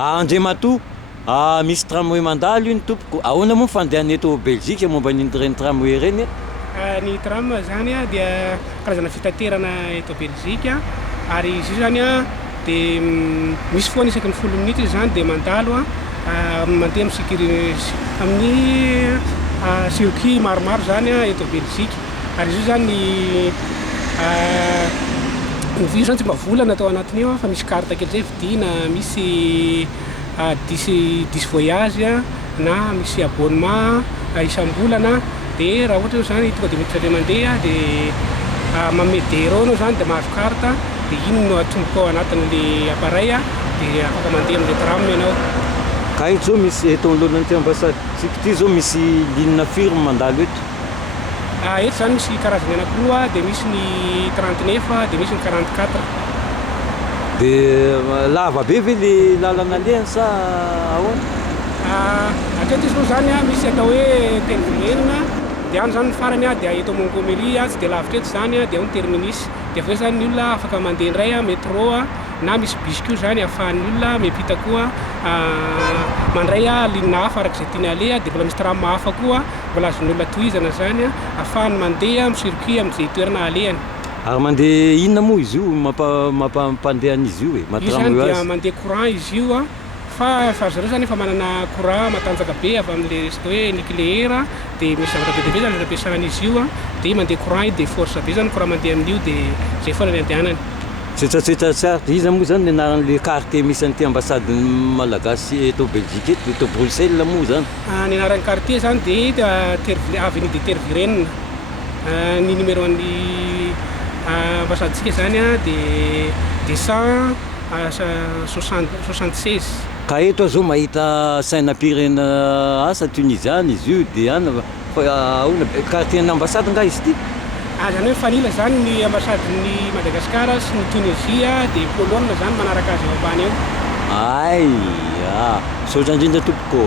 Andriamatoa, misy tramway mandalo iny tompoko. Ahoana moa fandehana eto Belzika momba n'ireny tramway ireny? Ny tram zany a dia karazana fitaterana eto Belzika ary izy io zany a dia misy foana isaky ny 10 minitra izy zany dia mandalo mandeha amin'ny circuit maromaro zany a eto Belzika. Ary izy io zany ny vy zany tsy mba volana atao anatiny io fa misy carte kely zay vidina, misy 10 voyage na misy abonnement isam-bolana. Dia raha ohatra zany tonga dia miditra ilay mandeha dia manome 2 euro anao zany dia mahazo carte dia iny no atomboka ao anatin'ilay appareil dia afaka mandeha amin'ilay tram ianao. Ka eto zao misy eto anoloana ty ambasady tsika ty zao misy ligne firme mandalo eto. Eto zany misy karazany anankiroa dia misy ny 39 dia misy ny 44. Dia lava be ve le lalana alehany sa ahoana? Aketo izy moa zany misy atao hoe Tervuren dia any zany ny farany dia eto Montgomery tsy dia lavitra eto zany dia ao ny terminus. Dia avy eo zany ny olona afaka mandeha indray métro na misy bus koa zany ahafahan'ny olona miampita koa mandray ligne hafa arak'izay tiany aleha. Dia mbola misy tram hafa koa mbola azon'ny olona tohizana zany ahafahany mandeha amin'ny circuit amin'izay toerana alehany. Ary mandeha inona moa izy io mampandeha an'izy io e? Io zany dia mandeha courant izy io fa zareo zany efa manana courant matanjaka be avy amin'ilay resaka hoe nucléaire. Dia misy zavatra be dia be zany ampiasan'izy io dia mandeha courant io dia force be zany courant mandeha amin'io dia zay foana ny andehanany. Tsetsatsetsatra saritra iza moa zany ny anaran'le quartier misy an'ity ambasady malagasy eto Belzika eto Bruxelles moa zany? Ny anaran'ny quartier zany dia avenue de Tervuren. Ny numéro an'ny ambasaditsika zany dia 176. Ka eto zao mahita sainam-pirenena asa Tunisiana izy io dia ana ahoana quartier ny ambasady nga izy ity? Zany hoe mifanila zany ny ambasadin'ny Madagasikara sy ny Tunisia dia Pologne zany manaraka azy eo ambany eo. Saotra indrindra tompoko.